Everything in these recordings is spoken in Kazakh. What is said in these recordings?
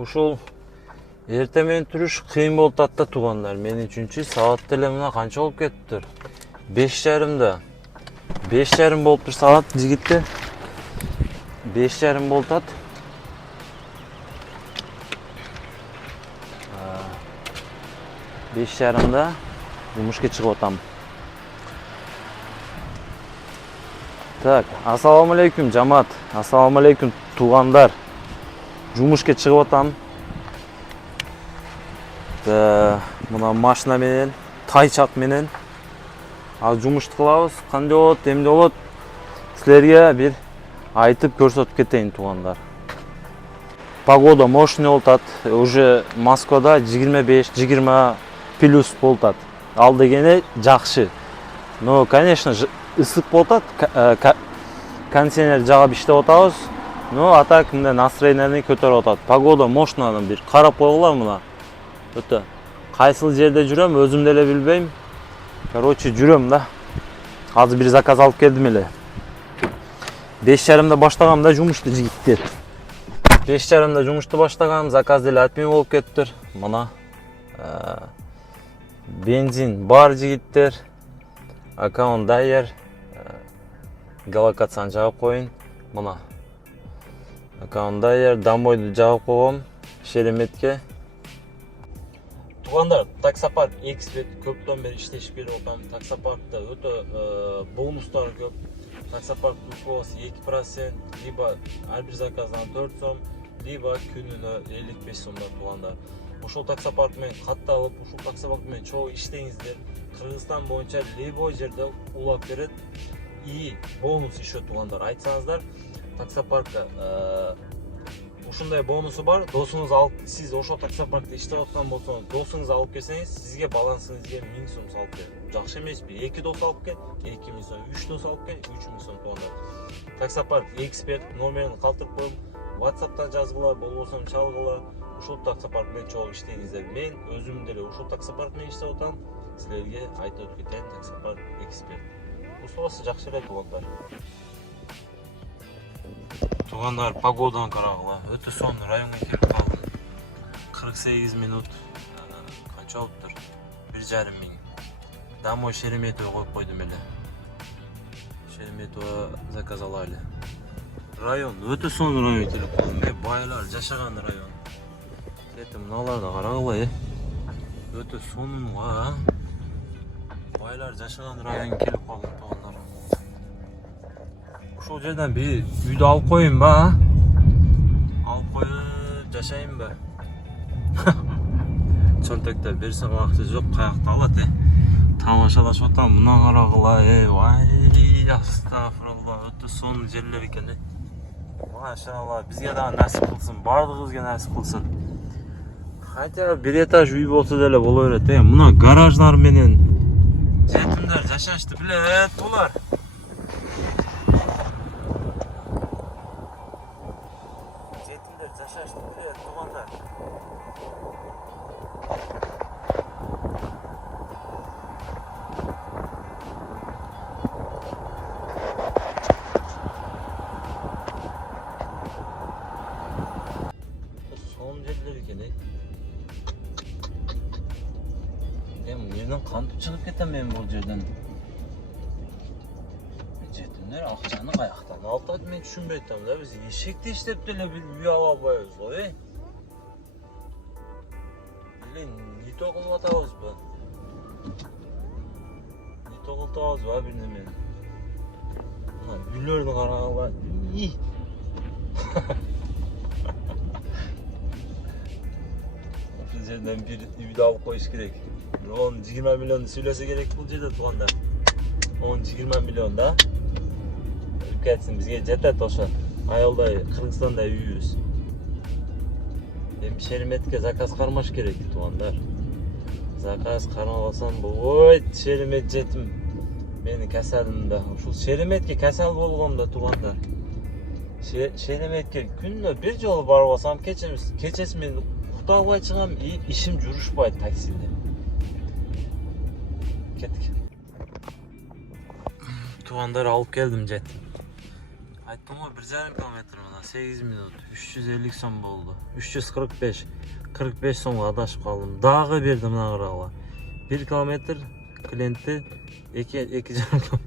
ушул эртең менен туруш кыйын болуп атат да туугандар. Мен үчүнчү саат деле мына канча болуп кетиптир? 5:30. 5:30 болуптур саат жигиттер. 5:30 болуп атат. 5:30 жумушка чыгып атам. Так, ассаламу алейкум жамаат. Ассаламу алейкум туугандар. Жумушка чыгып атам. Мына машина менен, тайчак менен азыр жумушту кылабыз. Кандай болот, эмне болот? Силерге бир айтып көрсөтүп кетейин туугандар. Погода мощный болуп атат. Уже Москвада 25-20 плюс болуп атат. Ал дегени жакшы. Но, конечно, ысык болуп атат. Кондиционер жагып иштеп атабыз. Но, а так мындай настроенияны көтөрүп атат. Погода мощный, бир карап койгула мына. Өтө. Кайсыл жерде жүрөм, өзүм деле билбейм. Короче, жүрөм да. Азыр бир заказ алып келдим эле. 5:30 баштагам да жумушту жигиттер. 5:30 жумушту баштагам, заказ деле отмен болуп кетиптир. Мына бензин бар жигиттер. Аккаунт дайер. Галокацияны жагып коюн. Мына. Аккаунт дайер, домойду жагып койгом. Шереметке. Туугандар, таксопарк эксперт көптөн бери иштешип келип атам. Таксопаркта өтө бонустар көп. Таксопарк укосы 2%, либо ар бир заказдан 4 сом, либо күнүнө 55 сомдон туугандар. Ушул таксопарк менен катталып, ушул таксопарк менен чогуу иштеңиздер. Кыргызстан боюнча любой жерде улап берет. И бонус ишөө туугандар. Айтсаңыздар, таксопаркка ушундай бонусу бар. Досуңуз алып, сиз ошол таксопаркта иштеп аткан болсоңуз, досуңуз алып келсеңиз, сизге балансыңызга 1000 сом салып берет. Жакшы эмеспи? 2 дос алып кел, 2000 сом, 3 дос алып кел, 3000 сом туугандар. Таксопарк эксперт номерин калтырып коюм. WhatsApp'та жазгыла, болбосо чалгыла. Ушул таксопарк менен чогуу иштеңиздер. Мен өзүм деле ушул таксопарк менен иштеп атам. Силерге айтып өтүп кетейин, таксопарк эксперт. Условиясы жакшы эле туугандар. Туугандар, погоданы карагыла. Өтө сонун районго келип калдым. 48 минут. Канча болуптур? 1,5 миң. Домой Шереметова коюп койдум эле. Шереметова заказ алайлы. Район өтө сонун район келип калдым. Байлар жашаган район. Мыналарды карагыла, өтө сонун га. Байлар жашаган район келип калдым туугандар. Ушул жерден бир үйдү алып коюнба? Алып коюп жашайынбы? Чөнтөктө берсем акча жок, каякта алат, тамашалашып атам, мына карагыла, вай, астагфирулла, өтө сонун жерлер экен. Машалла, бизге дагы насип кылсын, бардыгыбызга насип кылсын. Хотя бир этаж үй болсо деле боло берет, мына гараждар менен жетимдер жашашты билет булар. Жетимдер жашашты билет туугандар. Кантип чыгып кетем мен бул жерден? Жетимдер акчаны каяктан алат, мен түшүнбөй атам да. Биз эшекте иштеп деле үй ала албайбыз го, Эле не то кылып атабызбы? Не то кылып атабызбы бир неме? Мына үйлөрдү карагыла. Ушул жерден бир үйдү алып коюш керек. 10-20 миллионду сүйлөсө керек бул жерде туугандар. 10-20 миллион да. Ülketsin bizge жетет ошо. Айылдай Кыргызстандай үйүбүз. Эми Шереметке заказ кармаш керек туугандар. Заказ кармабасам ой, Шеремет жетим. Мени касалымда. Ушул Шереметке касал болгомда туугандар. Шереметке күнүнө бир жолу барбасам, кечеси мен уктап албай чыгам, ишим жүрүшпайт таксиде. Кеттик. Туугандар алып келдим жетим. Ayттым ғой 1,5 километр мына 8 минут 350 сом болды. 345 сомға адашып қалдым. Дағы берді мына қарағыла. 1 километр клиентті 2,5 километр.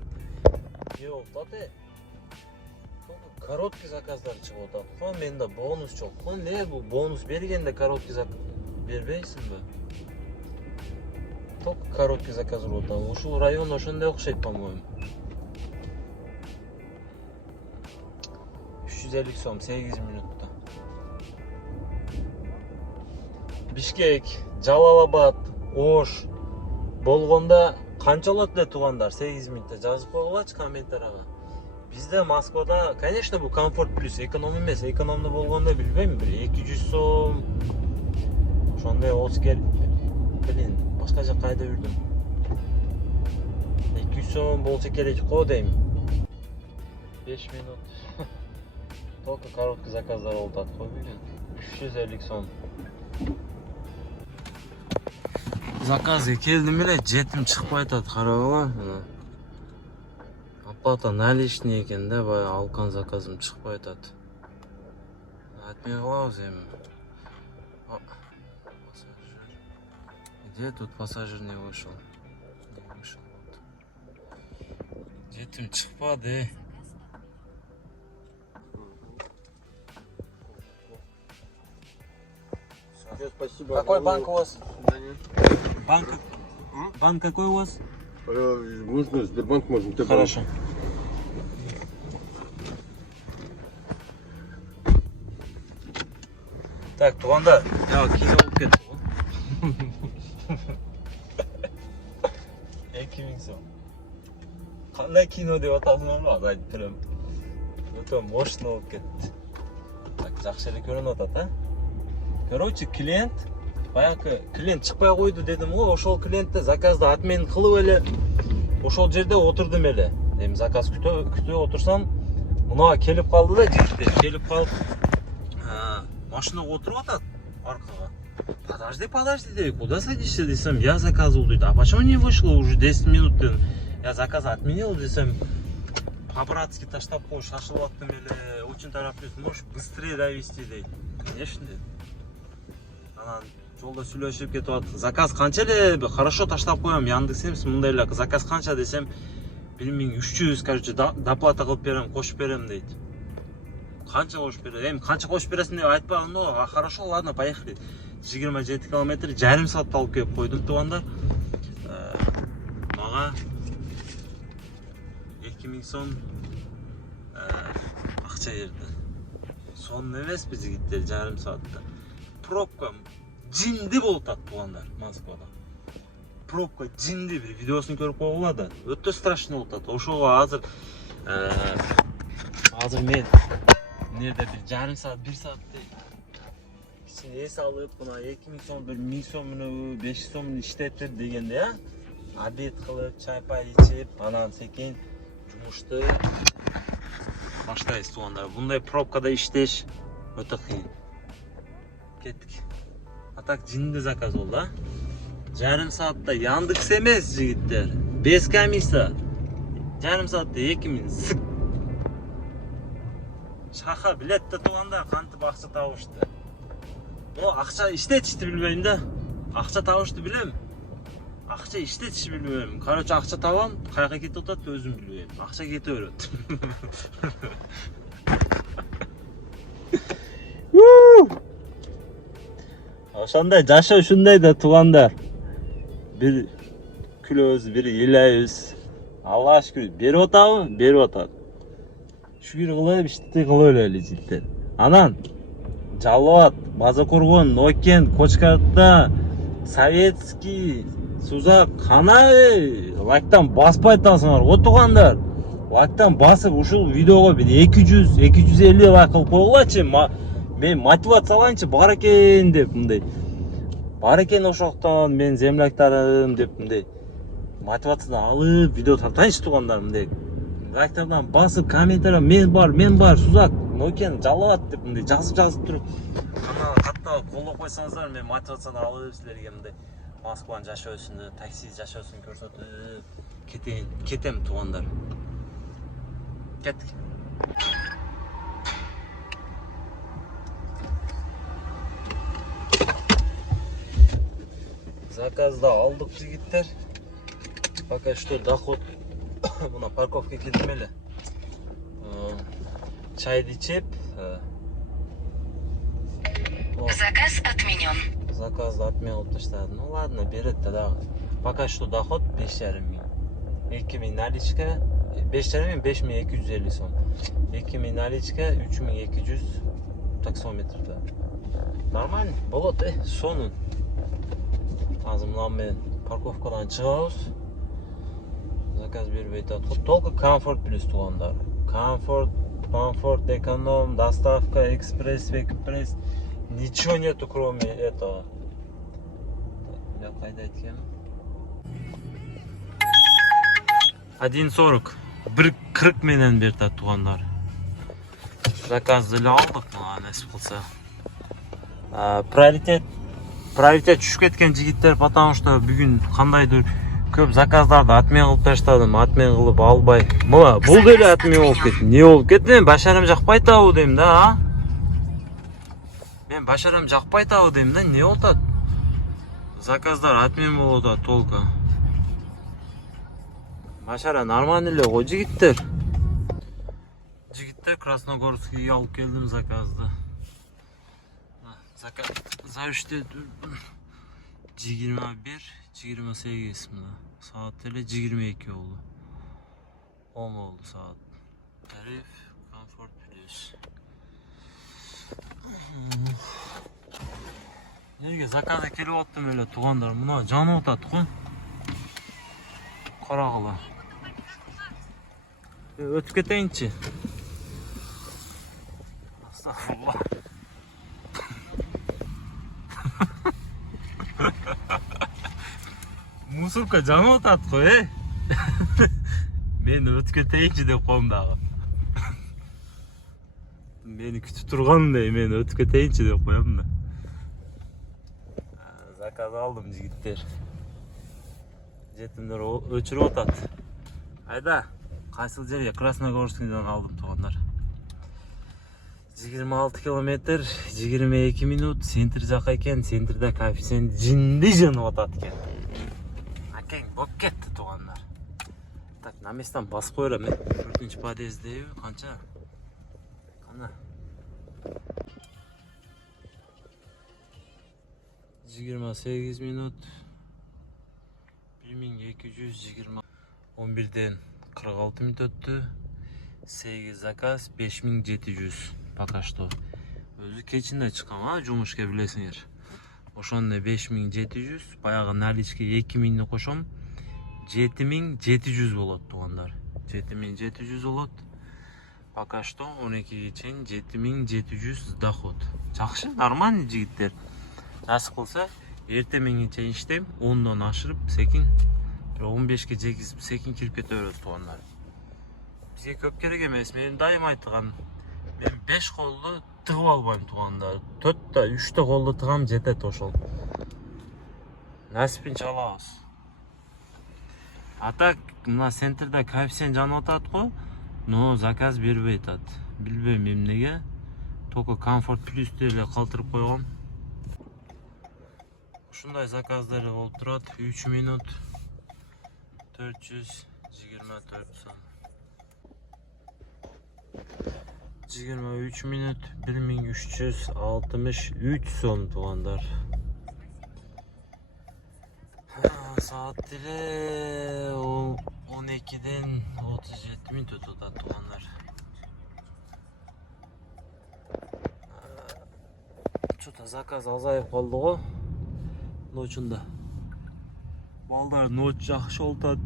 Не болды? Короткий заказдар шығып отыр. Қой менде бонус жоқ. Қой не бұл бонус бергенде короткий заказ бербейсің бе? Только короткий заказ отыр. Ушул район ошондой окшойт, по-моему. 350 сом 8 минутта. Бишкек, Жалалабад, Ош болгонда канча болот эле туугандар? 8 минутта жазып койгулачы комментарияга. Бизде Москвада, конечно, бу комфорт плюс, эконом эмес. Экономду болгондо билбейм, бир 200 сом. Ошондой Оскер, блин, башка жака кайда жүрдүм. 200 сом болсо керек го дейм. 5 минут. Только короткий заказдар болуп атат го бүгүн. 350 сом. Заказга келдим эле, жетим чыкпай атат, карагыла. Оплата наличный экен да, бая алкан заказым чыкпай атат. Айтпай калабыз эми. Где тут пассажир не вышел? Не вышел. Жетим чыкпады. Спасибо. Какой банк у вас? Да нет. Банк какой у вас? Можно Сбербанк, можно Т-банк. Хорошо. Так, туугандар, я кино болуп кетти го. 2000 сом. Кандай кино деп аталдым азыр айтып берем. Өтө мощный болуп кетти. Так, жакшы эле көрүнүп атат, а? Короче, клиент, баягы клиент чыкпай койду дедим го, ошол клиентте заказды отмен кылып эле ошол жерде отурдум эле. Эми заказ күтүп отурсам, мына келип калды да, жигиттер келип калып, машинага отуруп атат аркага. Подожди, дейт, куда садишься десем, я заказывал, дейт. А почему не вышло уже 10 минут? Я заказ отменил, десем, по-братски таштап коюп шашылып аттым эле, очень тороплюсь, можешь быстрее довести, дейт. Конечно, дейт. Анан жолдо сүйлөшүп кетип атат. Заказ канча эле? Хорошо таштап коем, Яндекс эмес, мындай эле заказ канча десем, 1300, короче, доплата кылып берем, кошуп берем дейт. Канча кошуп берем? Эми канча кошуп бересиң деп айтпаган го. Хорошо, ладно, поехали. 27 километр, жарым саатта алып келип койдум туугандар. Мага 2000 сом акча берди. Сонун эмеспи жигиттер, жарым саатта. Пробка жинди болуп атат туугандар Москвада. Пробка жинди, бир видеосун көрүп койгула да. Өтө страшный болуп атат. Ошого азыр мен нерде бир жарым саат, 1 сааттай кичине эс алып, мына 2000 сом, 1000 сом менен 500 сом менен иштетир дегенде, обед кылып, чай-пай ичип, анан секин жумушту баштайбыз туугандар. Мындай пробкада иштеш өтө кыйын. Кеттик. А так жинди заказ болду, а? Жарым саатта Яндекс эмес жигиттер. Без комиссия. Жарым саатта 2000 сык. Шаха билет да туугандар, кантип акча табышты. Но акча иштетишти билбейм да. Акча табышты билем. Акча иштетишти билбейм. Короче, акча табам, каяка кетип атат өзүм билбейм. Акча кете берет. Ошондой жашоо ушундай да туугандар. Бир күлөбүз, бир ыйлайбыз. Аллага шүкүр, берип атабы? Берип атат. Шүгүр кылып, ишти кылып эле життер. Анан Жалалабад, Базакоргон, Нокен, Кочкартта, Советский, Сузак, канай лайктан баспай атасыңар го туугандар. Лайктан басып ушул видеого бир 200-250 лайк кылып койгулачы. Мен мотивацияланчы, бар экен деп мындай. Бар экен ошоктон мен земляктарым деп мындай мотивациядан алып видео тартайынчы туугандар мындай. Лайктардан басып, комментария мен бар, Сузак, Нокен, Жалалабад деп мындай жазып туруп, каналга каттап колдоп койсоңуздар, мен мотивациядан алып силерге мындай Москванын жашоосун, такси жашоосун көрсөтүп кетем туугандар. Кеттик. Заказда алдық жігіттер. Пока что доход. Мына парковка келдім эле. Чайды içip. Заказ отменен. Заказды отмен қылып таштады. Ну ладно, берет да. Пока что доход 5,5 мың. 2000 наличка, 5,5 мың 5250 сом. 2000 наличка, 3200 таксометрда. Нормально, болот, сонун. Азыр мынау мен парковкадан чыгабыз. Заказ бербей жатат. Только комфорт плюс тугандар. Комфорт, эконом, доставка, экспресс, экспресс. Ничего нету, кроме этого. Я кайда айткем? 1.40. 1.40 менен берет тугандар. Заказды эле алдык, насип кылса. Приоритет түшүп кеткен жигиттер, потому что бүгүн кандайдыр көп заказдарды отмен кылып таштадым, отмен кылып албай. Мына бул деле отмен болуп кетти. Не болуп кетти? Мен башарам жакпай атабы дейм да, а? Мен башарам жакпай атабы дейм да, не болуп атат? Заказдар отмен болуп атат толку. Башара нормально эле го жигиттер. Жигиттер Красногорскийге алып келдим заказды. Заказ завиште 21-28 мына. Саат эле 22 болду. 10 болду саат. Тариф комфорт плюс. Неге заказга келип аттым эле тугандар. Мына жанып атат го. Карагыла. Өтүп кетейинчи. Астагфирулла. Мусорка жанып атат го, Мен өтүп кетейинчи деп коем дагы. Мени күтүп тургандай, мен өтүп кетейинчи деп коем да. Заказ алдым жигиттер. Жетимдер өчүрүп атат. Айда, кайсыл жерге? Красногорскийден алдым тугандар. 26 километр, 22 минут, центр жака экен, центрде коэффициент жинди жанып атат экен. Акең болуп кетти тугандар. Так, на местан басып коерам мен. 4-нчи подъездеби, канча? Кана. 28 минут. 1220. 11ден 46 минут өттү. 8 заказ 5700. Пока что. Өзү кечинде чыккан, жумушка билесиңер. Ошондо 5700, баягы наличке 2000ни кошом. 7700 болот тугандар. 7700 болот. Пока что 12ге чейин 7700 доход. Жакшы, нормальный жигиттер. Насып кылса, эртең менен чейин иштейм, 10дон ашырып, секин 15ке жегизип, секин кирип кете беребиз тугандар. Бизге көп керек эмес. Мен дайым айткан, мен 5 колду тыгып албайм тугандар. 4 3 колду тыгам жетет ошол. Насипинче алабыз. А так, мына центрде коэффициент жанып атат го, но заказ бербей атат. Билбейм эмнеге. Только комфорт плюстү эле калтырып койгом. Ушундай заказдар болуп турат. 3 минут 424 сом. 23 минут 1363 сом тугандар. Saat ile 12'den 37 minut ötüden tuğanlar. Çoğuta zakaz azayıp kaldı o. Noçunda. Ballar noç жақшы oltat.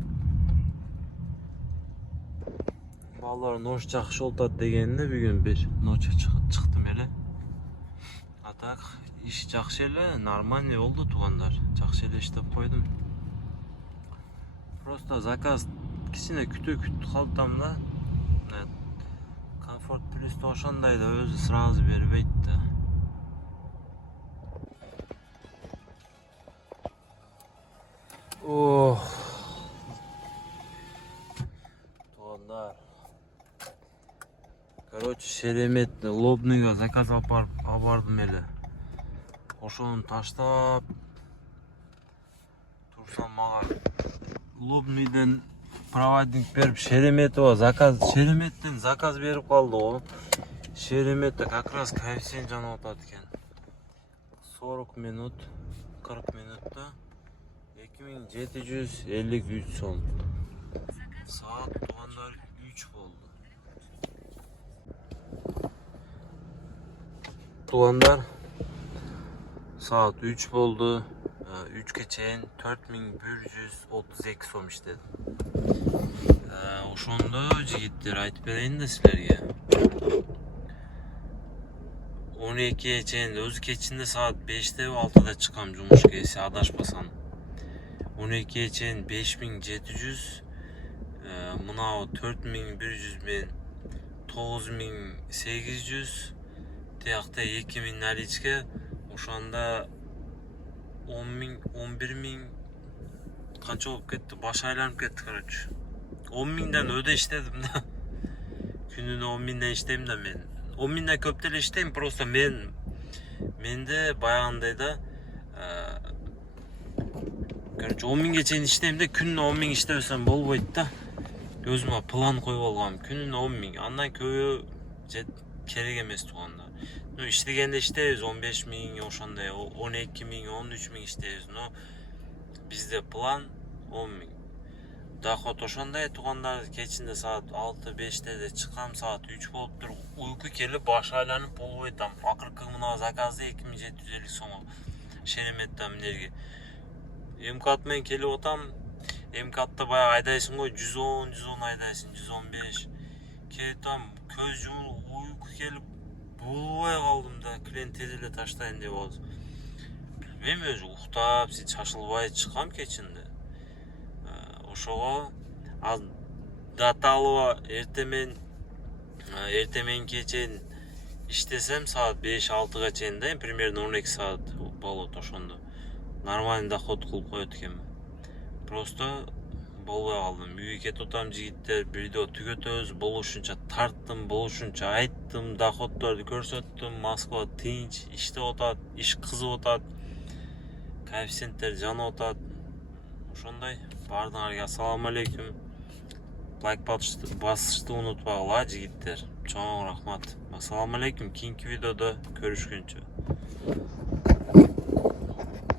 Ballar noç жақшы oltat degeninde bugün bir noça çıktım hele. Atak iş жақшы ele, нормальный oldu tuğanlar. Жақшы ele iştep koydum. Просто заказ кичине күтүп калдым да. Комфорт плюс ошондой да өзү сразу бербейт да. Ох. Тугандар. Короче, Шереметте Лобныйга заказ алып бардым эле. Ошону таштап Ruslan mağa Lubniden проводник berip Шереметова Шереметтен заказ беріп қалды о. Шереметте как раз коэффициент жанып атат екен. 40 минут 40 минутта 2753 сом. Saat туғандар 3 болды. Туғандар saat 3 болды. 3-ке чейин 4132 сом иштедим. Ошондо жигиттер айтып берейин да силерге. 12-ге чейин өз кечинде saat 5-те 6-да чыккам жумушка эси адашпасам. 12-ге чейин 5700, мынау 4100 мен 9800, тиякта 2000 наличка, ошондо 10.000, 11.000 канча болуп кетти, баш айланып кетти, короче. 10.000ден өдө иштедим да. Күнүнө 10.000ден иштейм да мен. 10.000ден көп деле иштейм, просто менде баягындай да, короче 10.000ге чейин иштейм да, күнүнө 10.000 иштебесем болбойт да. Өзүмө план коюп алгам, күнүнө 10.000, андан көбү керек эмес туганда. İştegende işteyiz 15.000 ошондой 12.000 13.000 işteyiz. Но bizde plan 10.000. Доход ошондой тугандар кечинде saat 6-5'те де чыккам, saat 3 болуптур. Уйку келип баш айланып болбойт. Акыркы мына заказды 2750 сомго Шереметтен эмнеге. МКАД менен келип отам. МКАДта баягы айдайсың го 110 айдайсың, 115. Кетам, көз жумуп уйку келип болбой калдым да, клиент тез эле таштайын деп болду. Мен өзү уктап, чачылбай чыккам кечинде. Ошого ал даталова эртеменке чейин иштесем saat 5-6га чейин да, примерно 12 saat болот ошондо. Нормальный доход кылып коет экенмин. Просто болбой калдым. Үйгө кетип атам, жигиттер видео түгөтөбүз, болушунча тарттым, болушунча айттым, доходдорду көрсөттүм. Москва тынч, иштеп атат, иш кызып атат, коэффициенттер жанып атат. Ошондой. Бардыңарга ассаламу алейкум. Лайк басышты унутпагыла жигиттер. Чоң рахмат. Ассаламу алейкум. Кийинки видеодо көрүшкөнчө.